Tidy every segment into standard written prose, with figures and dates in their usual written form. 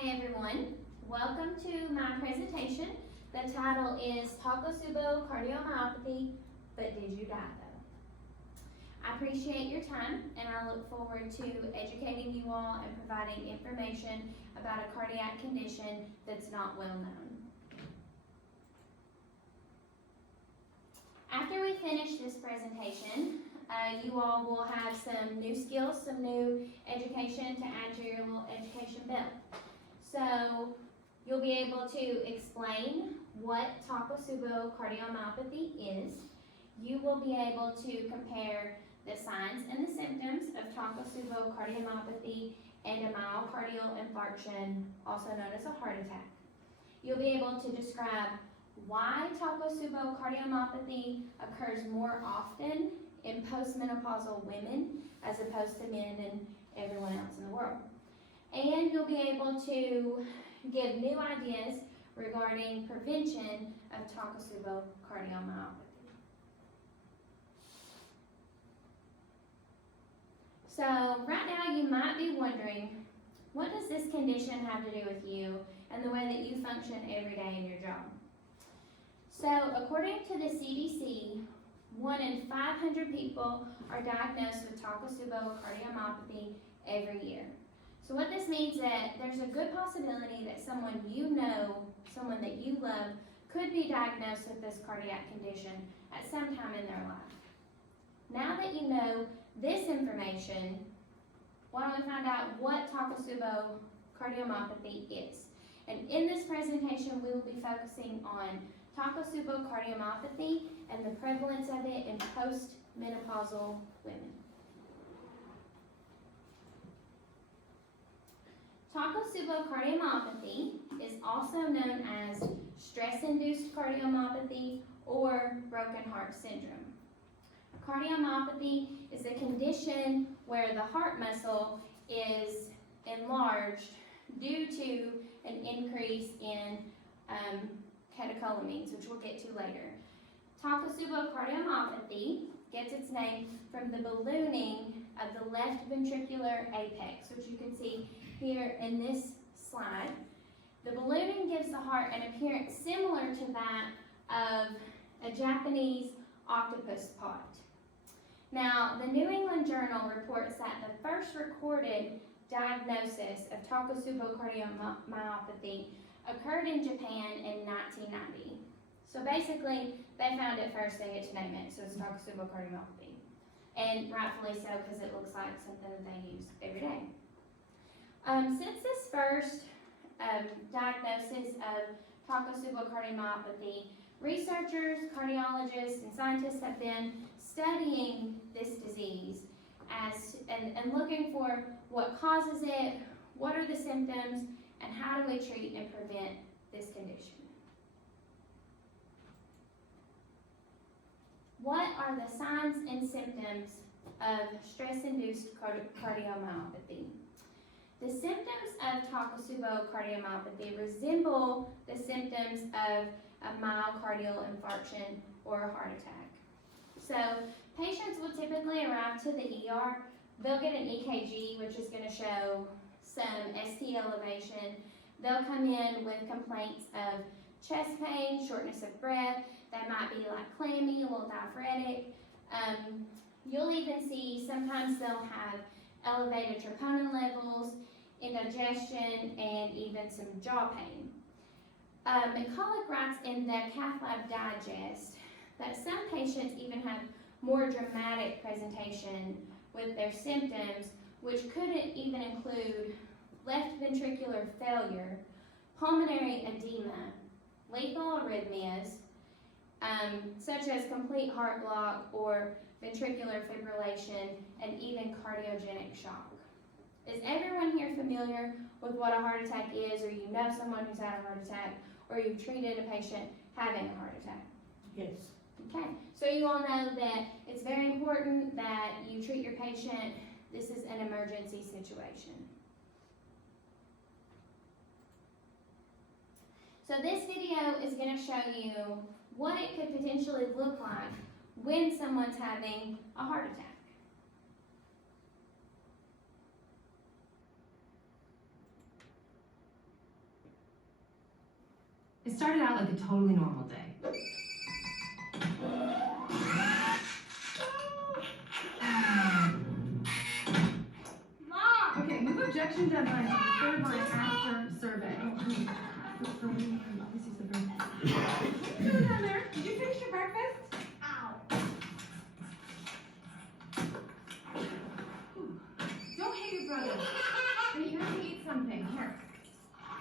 Hey everyone, welcome to my presentation. The title is Takotsubo cardiomyopathy, but did you die though? I appreciate your time and I look forward to educating you all and providing information about a cardiac condition that's not well known. After we finish this presentation, you all will have some new skills, some new education to add to your little education belt. So you'll be able to explain what Takotsubo cardiomyopathy is. You will be able to compare the signs and the symptoms of Takotsubo cardiomyopathy and a myocardial infarction, also known as a heart attack. You'll be able to describe why Takotsubo cardiomyopathy occurs more often in postmenopausal women as opposed to men and everyone else in the world. And you'll be able to give new ideas regarding prevention of Takotsubo cardiomyopathy. So right now you might be wondering, what does this condition have to do with you and the way that you function every day in your job? So according to the CDC, 1 in 500 people are diagnosed with Takotsubo cardiomyopathy every year. So what this means is that there's a good possibility that someone you know, someone that you love, could be diagnosed with this cardiac condition at some time in their life. Now that you know this information, why don't we find out what Takotsubo cardiomyopathy is? And in this presentation, we will be focusing on Takotsubo cardiomyopathy and the prevalence of it in postmenopausal women. Takotsubo cardiomyopathy is also known as stress-induced cardiomyopathy or broken heart syndrome. Cardiomyopathy is a condition where the heart muscle is enlarged due to an increase in catecholamines, which we'll get to later. Takotsubo cardiomyopathy gets its name from the ballooning of the left ventricular apex, which you can see here in this slide. The ballooning gives the heart an appearance similar to that of a Japanese octopus pot. Now, the New England Journal reports that the first recorded diagnosis of Takotsubo cardiomyopathy occurred in Japan in 1990. So basically, they found it first, they get to name it, so it's Takotsubo cardiomyopathy. And rightfully so, because it looks like something that they use every day. Since this first diagnosis of Takotsubo cardiomyopathy, researchers, cardiologists, and scientists have been studying this disease and looking for what causes it, what are the symptoms, and how do we treat and prevent this condition. What are the signs and symptoms of stress-induced cardiomyopathy? The symptoms of Takotsubo cardiomyopathy resemble the symptoms of a myocardial infarction or a heart attack. So patients will typically arrive to the ER. They'll get an EKG, which is going to show some ST elevation. They'll come in with complaints of chest pain, shortness of breath. That might be like clammy, a little diaphoretic. You'll even see sometimes they'll have elevated troponin levels, indigestion, and even some jaw pain. McCulloch writes in the Cath Lab Digest that some patients even have more dramatic presentation with their symptoms, which could even include left ventricular failure, pulmonary edema, lethal arrhythmias, such as complete heart block or ventricular fibrillation, and even cardiogenic shock. Is everyone here familiar with what a heart attack is, or you know someone who's had a heart attack, or you've treated a patient having a heart attack? Yes. Okay, so you all know that it's very important that you treat your patient. This is an emergency situation. So this video is going to show you what it could potentially look like when someone's having a heart attack. It started out like a totally normal day. Mom! Okay, move objection deadline to the third line after survey. Oh, honey. This is the first. What are you doing down there? Did you finish your breakfast? Ow! Don't hit your brother. Honey, you have to eat something. Here.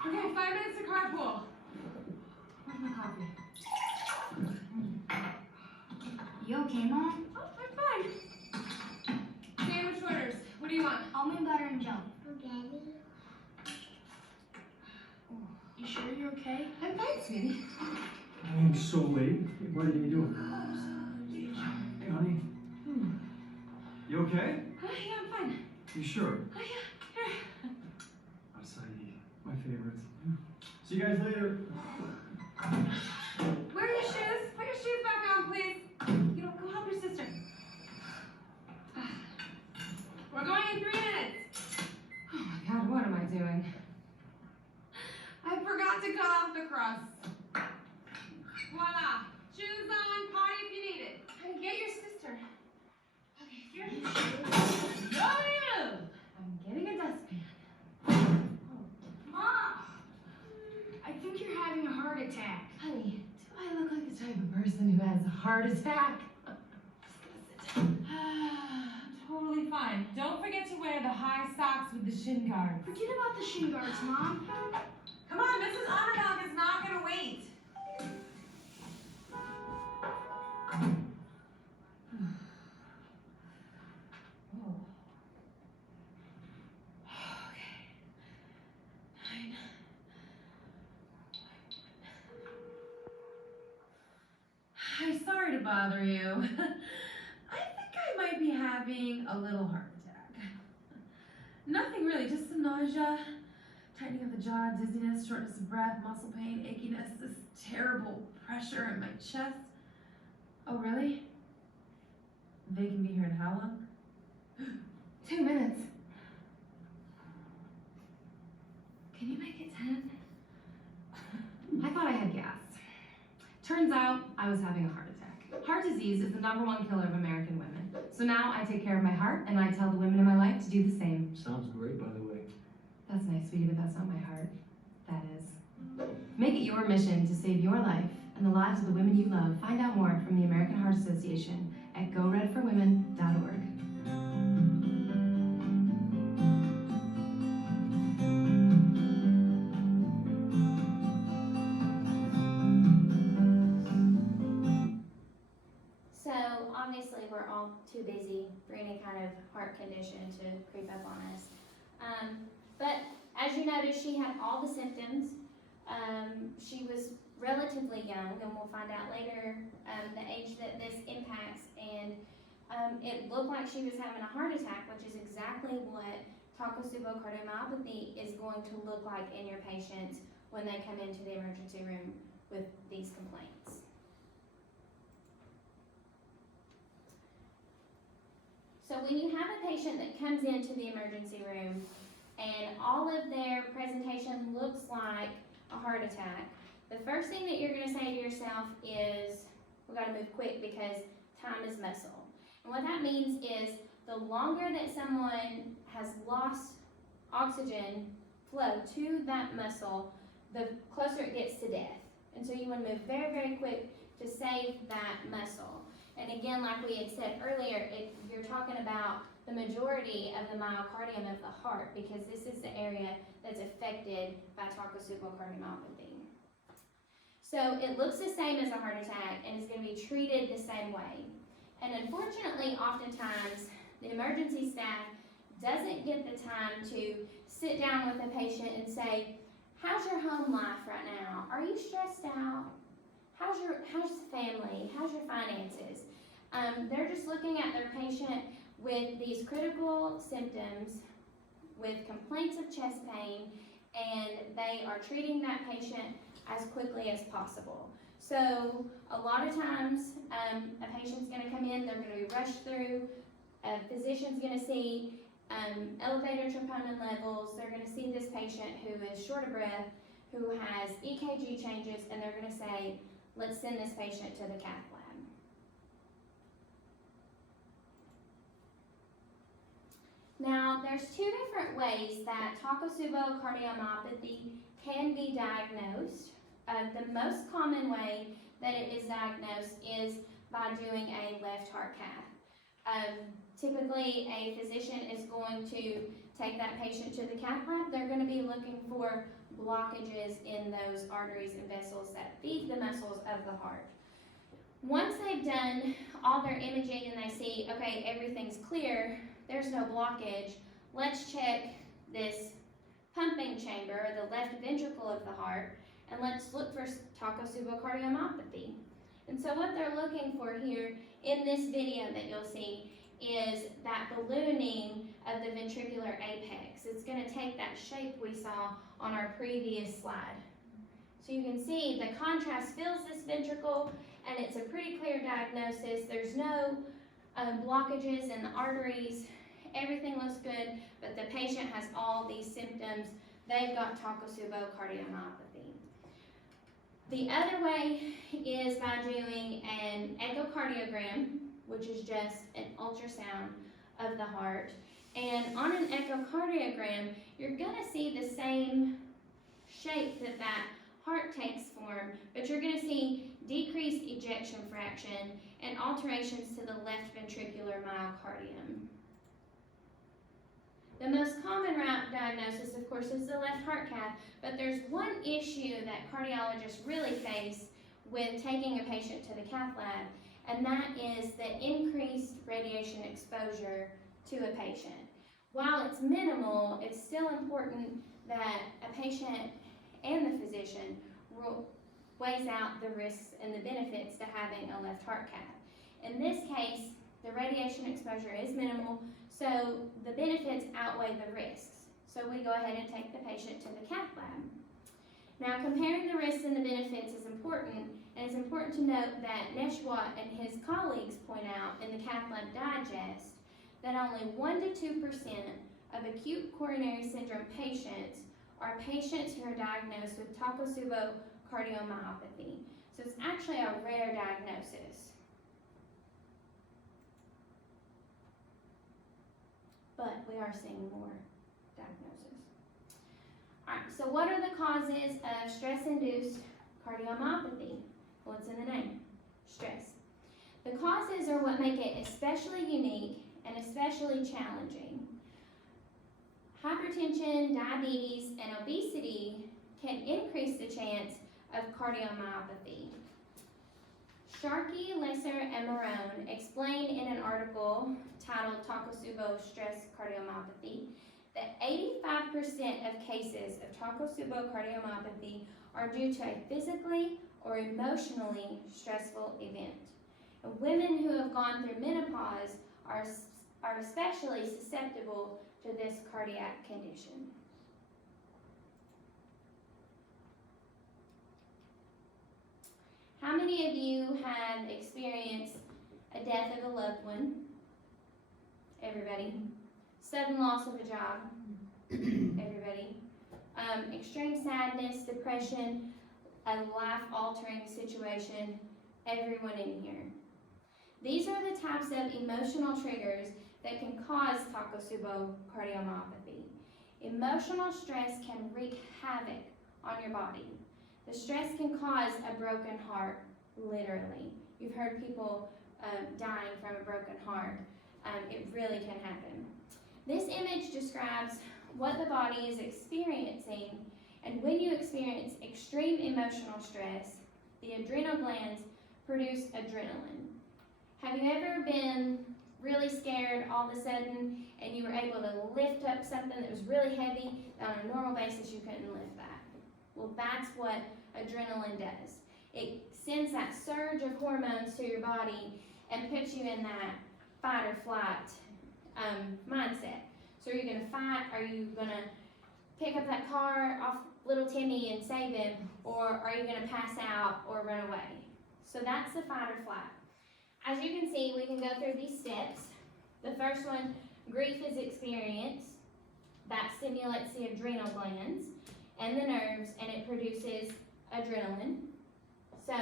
Okay, 5 minutes to carpool. Where's my coffee? You okay, Mom? Oh, I'm fine. Sandwich orders. What do you want? Almond butter and jam. Spaghetti. You sure you're okay? I'm fine, sweetie. I'm so late. What are you doing? Hey, honey. You okay? Yeah, I'm fine. You sure? Oh, yeah. Here. Acai, my favorite. See you guys later. Where are your shoes? Put your shoes back on, please. You know, go help your sister. We're going in 3 minutes. Oh my God, what am I doing? I forgot to cut off the crust. Voila. Shoes on, potty if you need it. Honey, get your sister. Okay, here. No! I'm getting a dustpan. Mom! I think you're having a heart attack. Honey, do I look like the type of person who has a heart attack? Totally fine. Don't forget to wear the high socks with the shin guards. Forget about the shin guards, Mom. Come on, Mrs. Underdog is not gonna wait. Hi, sorry to bother you. I think I might be having a little heart attack. Nothing really, just some nausea, tightening of the jaw, dizziness, shortness of breath, muscle pain, achiness, this terrible pressure in my chest. Oh, really? They can be here in how long? 2 minutes. Can you make it 10? I thought I had gas. Turns out I was having a heart attack. Heart disease is the #1 killer of American women. So now I take care of my heart and I tell the women in my life to do the same. Sounds great, by the way. That's nice, sweetie, but that's not my heart. That is. Make it your mission to save your life and the lives of the women you love. Find out more from the American Heart Association at goredforwomen.org. So obviously we're all too busy for any kind of heart condition to creep up on us. But as you notice, she had all the symptoms. She was relatively young, and we'll find out later the age that this impacts. And it looked like she was having a heart attack, which is exactly what Takotsubo cardiomyopathy is going to look like in your patients when they come into the emergency room with these complaints. So when you have a patient that comes into the emergency room and all of their presentation looks like a heart attack, the first thing that you're going to say to yourself is, we got to move quick because time is muscle. And what that means is the longer that someone has lost oxygen flow to that muscle, the closer it gets to death. And so you want to move very, very quick to save that muscle. And again, like we had said earlier, you're talking about the majority of the myocardium of the heart, because this is the area that's affected by Takotsubo cardiomyopathy. So it looks the same as a heart attack and is going to be treated the same way. And unfortunately, oftentimes, the emergency staff doesn't get the time to sit down with a patient and say, how's your home life right now? Are you stressed out? How's the family? How's your finances? They're just looking at their patient with these critical symptoms, with complaints of chest pain, and they are treating that patient as quickly as possible. So a lot of times, a patient's going to come in, they're going to be rushed through, a physician's going to see elevator troponin levels, they're going to see this patient who is short of breath, who has EKG changes, and they're gonna say, let's send this patient to the cath lab. Now, there's two different ways that Takotsubo cardiomyopathy can be diagnosed. The most common way that it is diagnosed is by doing a left heart cath. Typically, a physician is going to take that patient to the cath lab. They're going to be looking for blockages in those arteries and vessels that feed the muscles of the heart. Once they've done all their imaging and they see, okay, everything's clear, there's no blockage, let's check this pumping chamber, the left ventricle of the heart, and let's look for Takotsubo cardiomyopathy. And so what they're looking for here in this video that you'll see is that ballooning of the ventricular apex. It's going to take that shape we saw on our previous slide. So you can see the contrast fills this ventricle, and it's a pretty clear diagnosis. There's no blockages in the arteries. Everything looks good, but the patient has all these symptoms. They've got Takotsubo cardiomyopathy. The other way is by doing an echocardiogram, which is just an ultrasound of the heart. And on an echocardiogram, you're gonna see the same shape that heart takes form, but you're gonna see decreased ejection fraction and alterations to the left ventricular myocardium. The most common route diagnosis, of course, is the left heart cath, but there's one issue that cardiologists really face with taking a patient to the cath lab, and that is the increased radiation exposure to a patient. While it's minimal, it's still important that a patient and the physician weighs out the risks and the benefits to having a left heart cath. In this case, the radiation exposure is minimal, so the benefits outweigh the risks. So we go ahead and take the patient to the cath lab. Now, comparing the risks and the benefits is important, and it's important to note that Neshwat and his colleagues point out in the Cath Lab Digest that only 1 to 2% of acute coronary syndrome patients are patients who are diagnosed with Takotsubo cardiomyopathy. So it's actually a rare diagnosis. But we are seeing more diagnoses. All right, so what are the causes of stress-induced cardiomyopathy? Well, it's in the name, stress. The causes are what make it especially unique and especially challenging. Hypertension, diabetes, and obesity can increase the chance of cardiomyopathy. Sharkey, Lesser, and Marone explain in an article titled Takotsubo Stress Cardiomyopathy that 85% of cases of Takotsubo cardiomyopathy are due to a physically or emotionally stressful event. And women who have gone through menopause are especially susceptible to this cardiac condition. How many of you have experienced a death of a loved one? Everybody. Sudden loss of a job? Everybody. Extreme sadness, depression, a life-altering situation? Everyone in here. These are the types of emotional triggers that can cause Takotsubo cardiomyopathy. Emotional stress can wreak havoc on your body. The stress can cause a broken heart, literally. You've heard people dying from a broken heart. It really can happen. This image describes what the body is experiencing, and when you experience extreme emotional stress, the adrenal glands produce adrenaline. Have you ever been really scared all of a sudden and you were able to lift up something that was really heavy? On a normal basis, you couldn't lift that. Well, that's what adrenaline does. It sends that surge of hormones to your body and puts you in that fight or flight mindset. So are you going to fight? Are you going to pick up that car off little Timmy and save him? Or are you going to pass out or run away? So that's the fight or flight. As you can see, we can go through these steps. The first one, grief is experienced. That stimulates the adrenal glands. and the nerves, and it produces adrenaline. So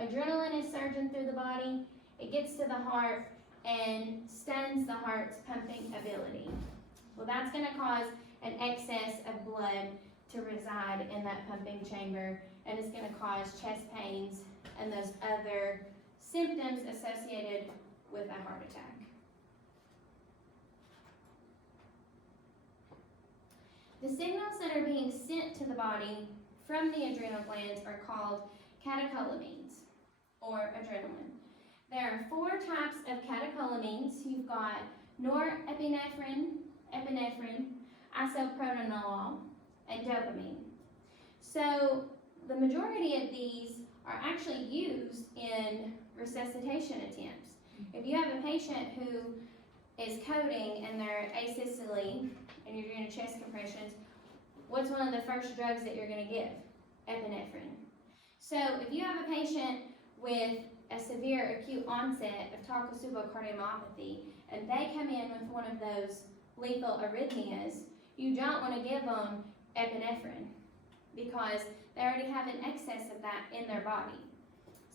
adrenaline is surging through the body, it gets to the heart and stuns the heart's pumping ability. Well, that's going to cause an excess of blood to reside in that pumping chamber, and it's going to cause chest pains and those other symptoms associated with a heart attack. The signals that are being sent to the body from the adrenal glands are called catecholamines, or adrenaline. There are 4 types of catecholamines. You've got norepinephrine, epinephrine, isoprotenolol, and dopamine. So the majority of these are actually used in resuscitation attempts. If you have a patient who is coding and they're asystole and you're doing chest compressions, what's one of the first drugs that you're going to give? Epinephrine. So if you have a patient with a severe acute onset of Takotsubo cardiomyopathy and they come in with one of those lethal arrhythmias, you don't want to give them epinephrine because they already have an excess of that in their body.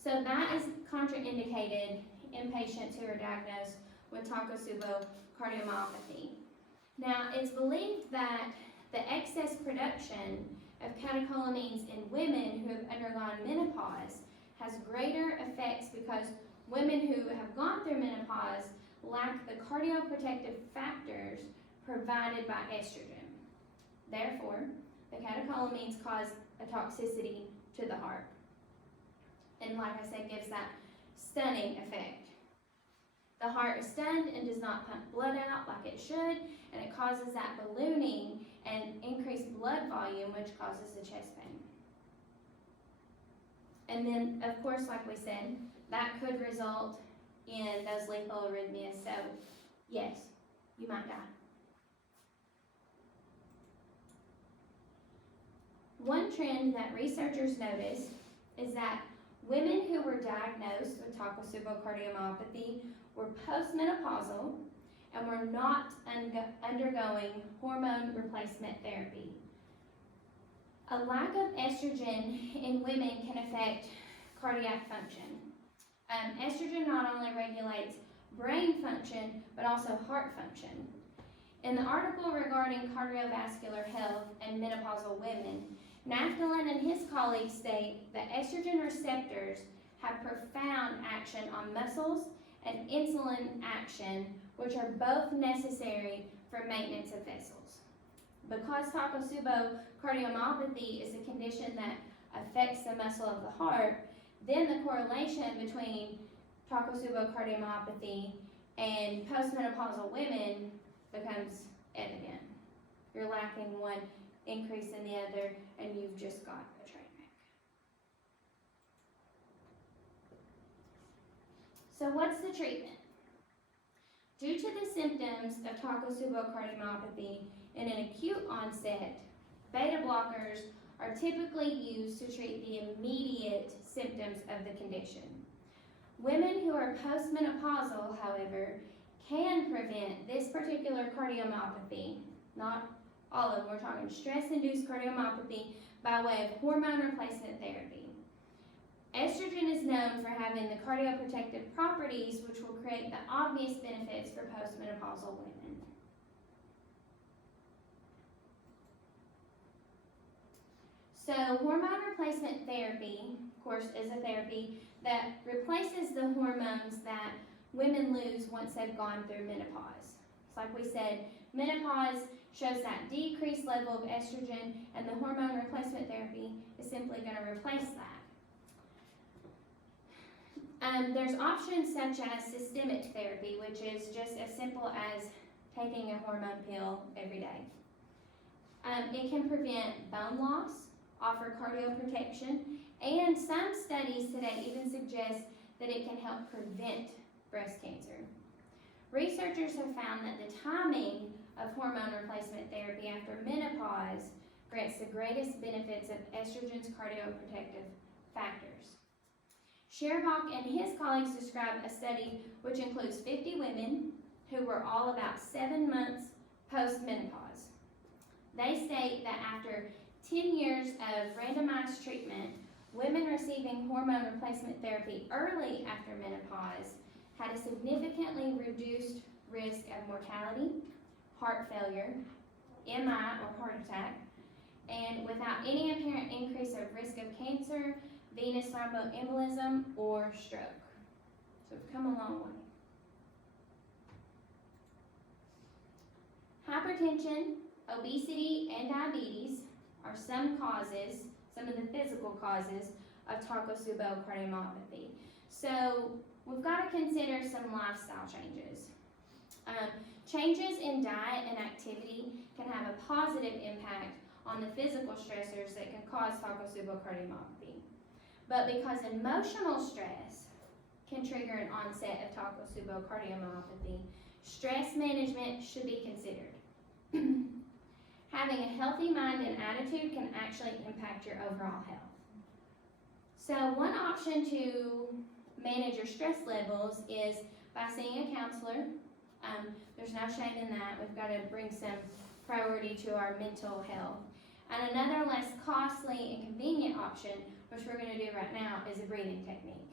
So that is contraindicated in patients who are diagnosed with Takotsubo cardiomyopathy. Now, it's believed that the excess production of catecholamines in women who have undergone menopause has greater effects because women who have gone through menopause lack the cardioprotective factors provided by estrogen. Therefore, the catecholamines cause a toxicity to the heart. And like I said, gives that stunning effect. The heart is stunned and does not pump blood out like it should, and it causes that ballooning and increased blood volume, which causes the chest pain. And then, of course, like we said, that could result in those lethal arrhythmias. So, yes, you might die. One trend that researchers noticed is that women who were diagnosed with Takotsubo cardiomyopathy were postmenopausal and were not undergoing hormone replacement therapy. A lack of estrogen in women can affect cardiac function. Estrogen not only regulates brain function, but also heart function. In the article regarding cardiovascular health and menopausal women, Naftalin and his colleagues state that estrogen receptors have profound action on muscles and insulin action, which are both necessary for maintenance of vessels. Because Takotsubo cardiomyopathy is a condition that affects the muscle of the heart, then the correlation between Takotsubo cardiomyopathy and postmenopausal women becomes evident. You're lacking one, increase in the other, and you've just got a train wreck. So what's the treatment? Due to the symptoms of Takotsubo cardiomyopathy in an acute onset, beta blockers are typically used to treat the immediate symptoms of the condition. Women who are postmenopausal, however, can prevent this particular cardiomyopathy, not all of them, we're talking stress-induced cardiomyopathy, by way of hormone replacement therapy. Estrogen is known for having the cardioprotective properties which will create the obvious benefits for postmenopausal women. So hormone replacement therapy, of course, is a therapy that replaces the hormones that women lose once they've gone through menopause. So like we said, menopause shows that decreased level of estrogen, and the hormone replacement therapy is simply going to replace that. There's options such as systemic therapy, which is just as simple as taking a hormone pill every day. It can prevent bone loss, offer cardioprotection, and some studies today even suggest that it can help prevent breast cancer. Researchers have found that the timing of hormone replacement therapy after menopause grants the greatest benefits of estrogen's cardioprotective factors. Scherbach and his colleagues described a study which includes 50 women who were all about 7 months post-menopause. They state that after 10 years of randomized treatment, women receiving hormone replacement therapy early after menopause had a significantly reduced risk of mortality, heart failure, MI or heart attack, and without any apparent increase of risk of cancer, venous thromboembolism, or stroke. So we've come a long way. Hypertension, obesity, and diabetes are some of the physical causes of Takotsubo cardiomyopathy. So we've got to consider some lifestyle changes. Changes in diet and activity can have a positive impact on the physical stressors that can cause Takotsubo cardiomyopathy. But because emotional stress can trigger an onset of Takotsubo cardiomyopathy, stress management should be considered. Having a healthy mind and attitude can actually impact your overall health. So one option to manage your stress levels is by seeing a counselor. There's no shame in that. We've got to bring some priority to our mental health. And another less costly and convenient option, which we're going to do right now, is a breathing technique.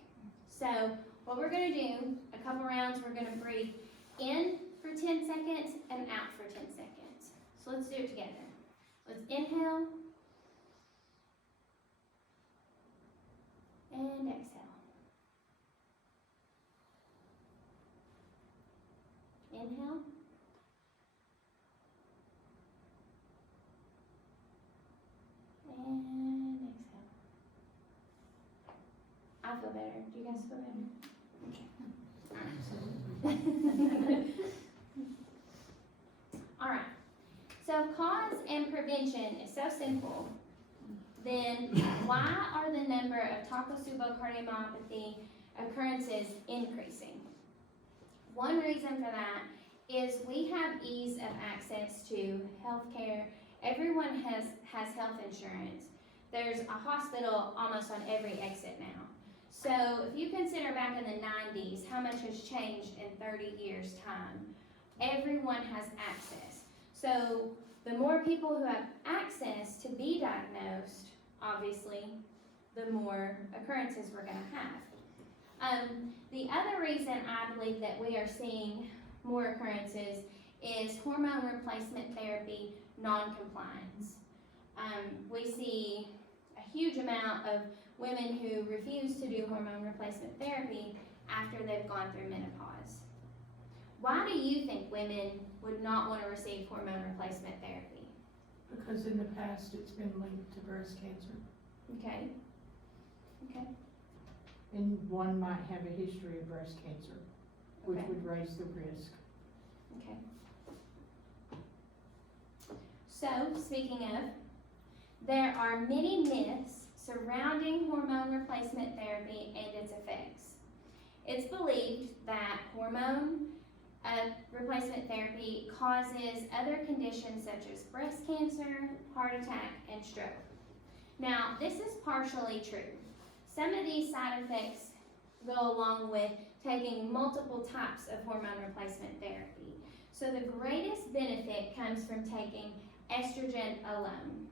So what we're going to do, a couple rounds, we're going to breathe in for 10 seconds and out for 10 seconds. So let's do it together. Let's inhale and exhale. Inhale. And exhale. I feel better. Do you guys feel better? Okay. All right. So if cause and prevention is so simple, then why are the number of Takotsubo cardiomyopathy occurrences increasing? One reason for that is we have ease of access to health care. Everyone has health insurance. There's a hospital almost on every exit now. So if you consider back in the 90s, how much has changed in 30 years' time? Everyone has access. So the more people who have access to be diagnosed, obviously, the more occurrences we're going to have. The other reason I believe that we are seeing more occurrences is hormone replacement therapy non-compliance. We see a huge amount of women who refuse to do hormone replacement therapy after they've gone through menopause. Why do you think women would not want to receive hormone replacement therapy? Because in the past it's been linked to breast cancer. Okay. Okay. And one might have a history of breast cancer, which Okay. would raise the risk. Okay. So, speaking of, there are many myths surrounding hormone replacement therapy and its effects. It's believed that hormone replacement therapy causes other conditions such as breast cancer, heart attack, and stroke. Now, this is partially true. Some of these side effects go along with taking multiple types of hormone replacement therapy. So the greatest benefit comes from taking estrogen alone.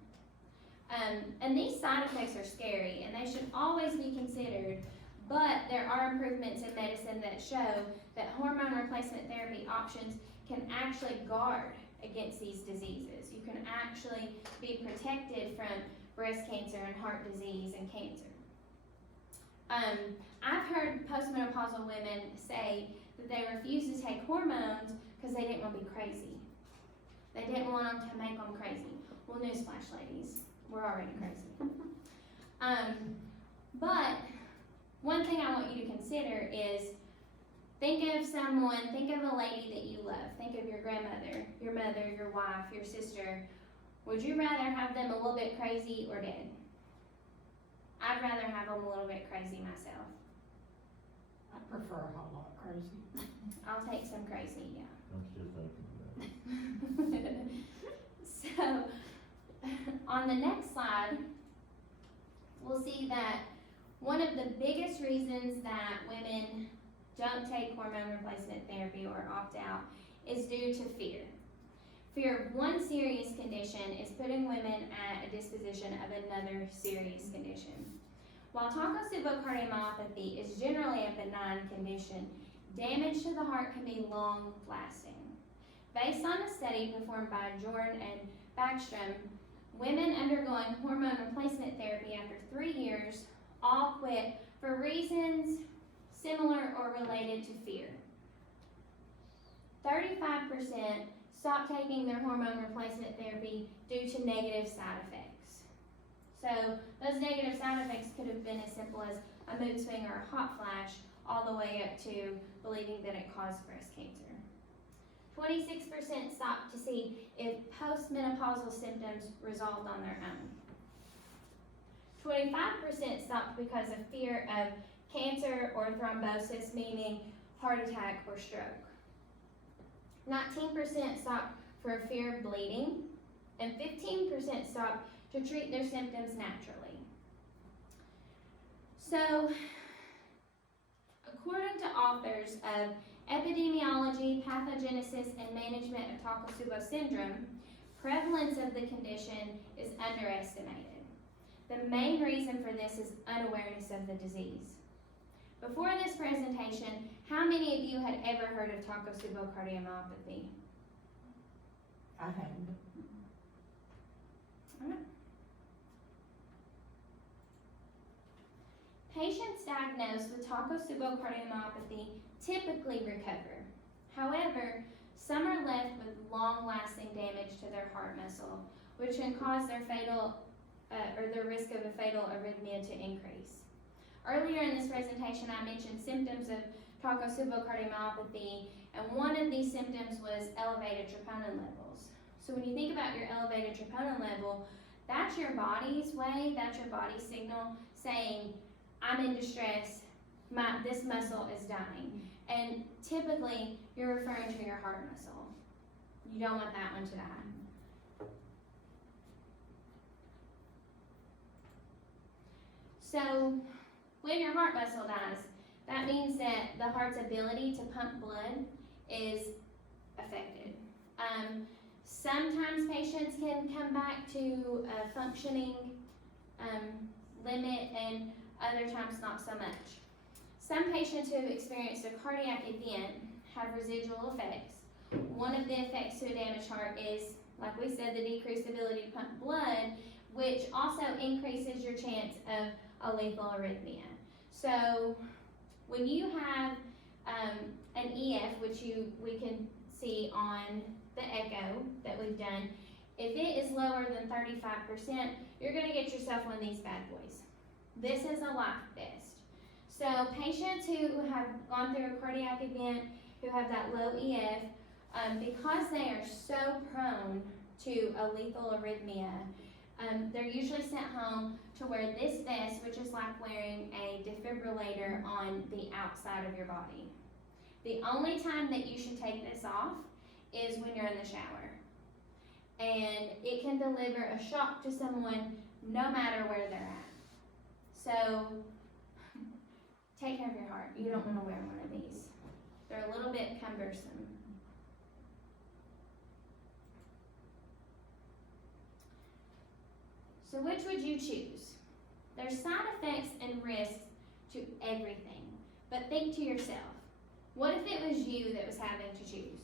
And these side effects are scary and they should always be considered, but there are improvements in medicine that show that hormone replacement therapy options can actually guard against these diseases. You can actually be protected from breast cancer and heart disease and cancer. I've heard postmenopausal women say that they refuse to take hormones because they didn't want to be crazy. They didn't want them to make them crazy. Well, newsflash, ladies, we're already crazy. But one thing I want you to consider is think of a lady that you love. Think of your grandmother, your mother, your wife, your sister. Would you rather have them a little bit crazy or dead? I'd rather have them a little bit crazy myself. I prefer a whole lot crazy. I'll take some crazy, yeah. I'm still thinking that. So, on the next slide, we'll see that one of the biggest reasons that women don't take hormone replacement therapy or opt out is due to fear. Fear of one serious condition is putting women at a disposition of another serious condition. While Takotsubo cardiomyopathy is generally a benign condition, damage to the heart can be long-lasting. Based on a study performed by Jordan and Backstrom, women undergoing hormone replacement therapy after 3 years all quit for reasons similar or related to fear. 35% stopped taking their hormone replacement therapy due to negative side effects. So those negative side effects could have been as simple as a mood swing or a hot flash, all the way up to believing that it caused breast cancer. 26% stopped to see if postmenopausal symptoms resolved on their own. 25% stopped because of fear of cancer or thrombosis, meaning heart attack or stroke. 19% stopped for fear of bleeding, and 15% stopped to treat their symptoms naturally. So, according to authors of Epidemiology, Pathogenesis, and Management of Takotsubo Syndrome, prevalence of the condition is underestimated. The main reason for this is unawareness of the disease. Before this presentation, how many of you had ever heard of Takotsubo cardiomyopathy? I hadn't. Patients diagnosed with Takotsubo cardiomyopathy typically recover. However, some are left with long-lasting damage to their heart muscle, which can cause their risk of a fatal arrhythmia to increase. Earlier in this presentation, I mentioned symptoms of Takotsubo cardiomyopathy, and one of these symptoms was elevated troponin levels. So when you think about your elevated troponin level, that's your body's way, that's your body's signal saying, I'm in distress, this muscle is dying. And typically, you're referring to your heart muscle. You don't want that one to die. So, when your heart muscle dies, that means that the heart's ability to pump blood is affected. Sometimes patients can come back to a functioning limit, and other times not so much. Some patients who have experienced a cardiac event have residual effects. One of the effects to a damaged heart is, like we said, the decreased ability to pump blood, which also increases your chance of a lethal arrhythmia. So when you have an EF, which we can see on the echo that we've done, if it is lower than 35%, you're going to get yourself one of these bad boys. This is a life vest. So patients who have gone through a cardiac event, who have that low EF, because they are so prone to a lethal arrhythmia, they're usually sent home to wear this vest, which is like wearing a defibrillator on the outside of your body. The only time that you should take this off is when you're in the shower. And it can deliver a shock to someone no matter where they're at. So, take care of your heart. You don't want to wear one of these. They're a little bit cumbersome. So which would you choose? There's side effects and risks to everything. But think to yourself, what if it was you that was having to choose?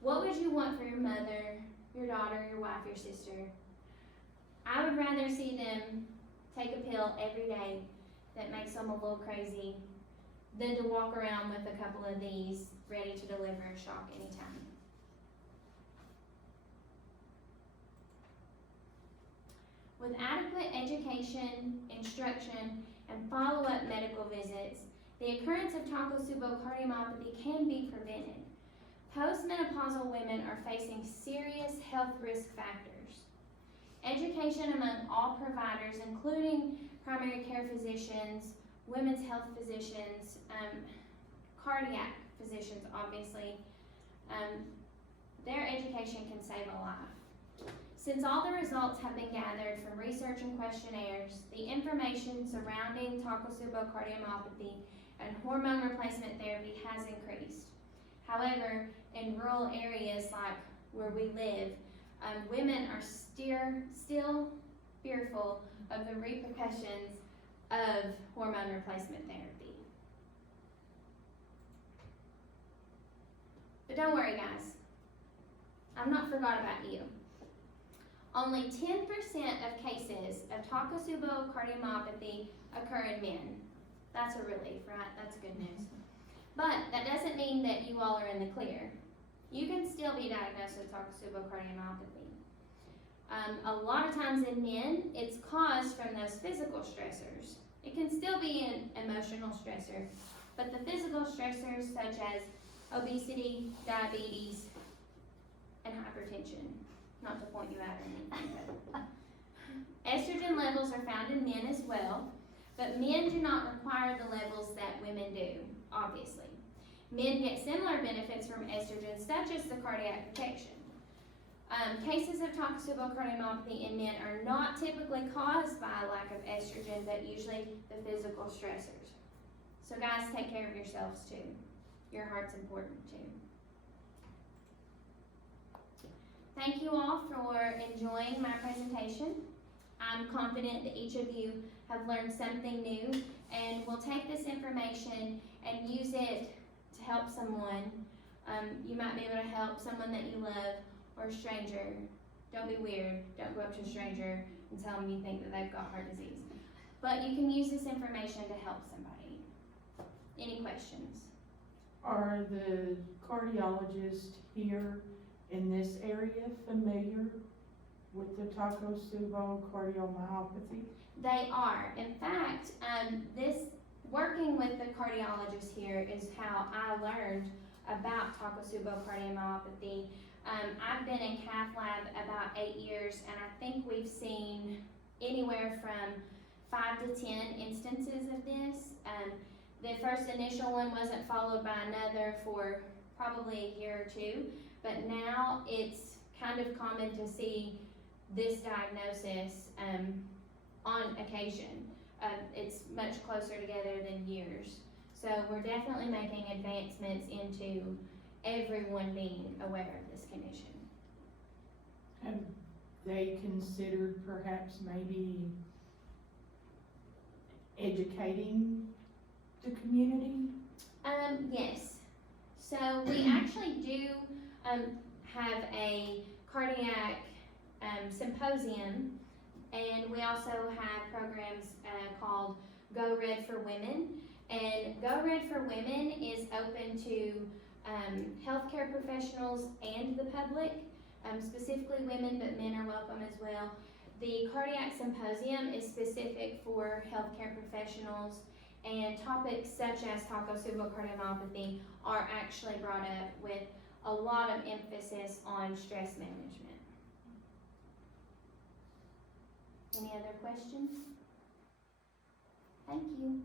What would you want for your mother, your daughter, your wife, your sister? I would rather see them take a pill every day that makes them a little crazy than to walk around with a couple of these ready to deliver a shock anytime. With adequate education, instruction, and follow-up medical visits, the occurrence of Takotsubo cardiomyopathy can be prevented. Postmenopausal women are facing serious health risk factors. Education among all providers, including primary care physicians, women's health physicians, cardiac physicians, obviously, their education can save a life. Since all the results have been gathered from research and questionnaires, the information surrounding Takotsubo cardiomyopathy and hormone replacement therapy has increased. However, in rural areas like where we live, women are still fearful of the repercussions of hormone replacement therapy. But don't worry, guys. I've not forgot about you. Only 10% of cases of Takotsubo cardiomyopathy occur in men. That's a relief, right? That's good news. But that doesn't mean that you all are in the clear. You can still be diagnosed with Takotsubo cardiomyopathy. A lot of times in men, it's caused from those physical stressors. It can still be an emotional stressor, but the physical stressors such as obesity, diabetes, and hypertension, not to point you out or anything, but estrogen levels are found in men as well, but men do not require the levels that women do, obviously. Men get similar benefits from estrogen, such as the cardiac protection. Cases of Takotsubo cardiomyopathy in men are not typically caused by a lack of estrogen, but usually the physical stressors. So guys, take care of yourselves too. Your heart's important too. Thank you all for enjoying my presentation. I'm confident that each of you have learned something new and will take this information and use it to help someone. You might be able to help someone that you love or a stranger. Don't be weird. Don't go up to a stranger and tell them you think that they've got heart disease. But you can use this information to help somebody. Any questions? Are the cardiologists here in this area familiar with the Takotsubo cardiomyopathy? They are. In fact, working with the cardiologist here is how I learned about Takotsubo cardiomyopathy. I've been in cath lab about 8 years, and I think we've seen anywhere from 5 to 10 instances of this. The first initial one wasn't followed by another for probably a year or two, but now it's kind of common to see this diagnosis on occasion. It's much closer together than years. So we're definitely making advancements into everyone being aware of this condition. Have they considered perhaps maybe educating the community? Yes. So we actually do have a cardiac symposium, and we also have programs called Go Red for Women. And Go Red for Women is open to healthcare professionals and the public, specifically women, but men are welcome as well. The cardiac symposium is specific for healthcare professionals, and topics such as Takotsubo cardiomyopathy are actually brought up with a lot of emphasis on stress management. Any other questions? Thank you.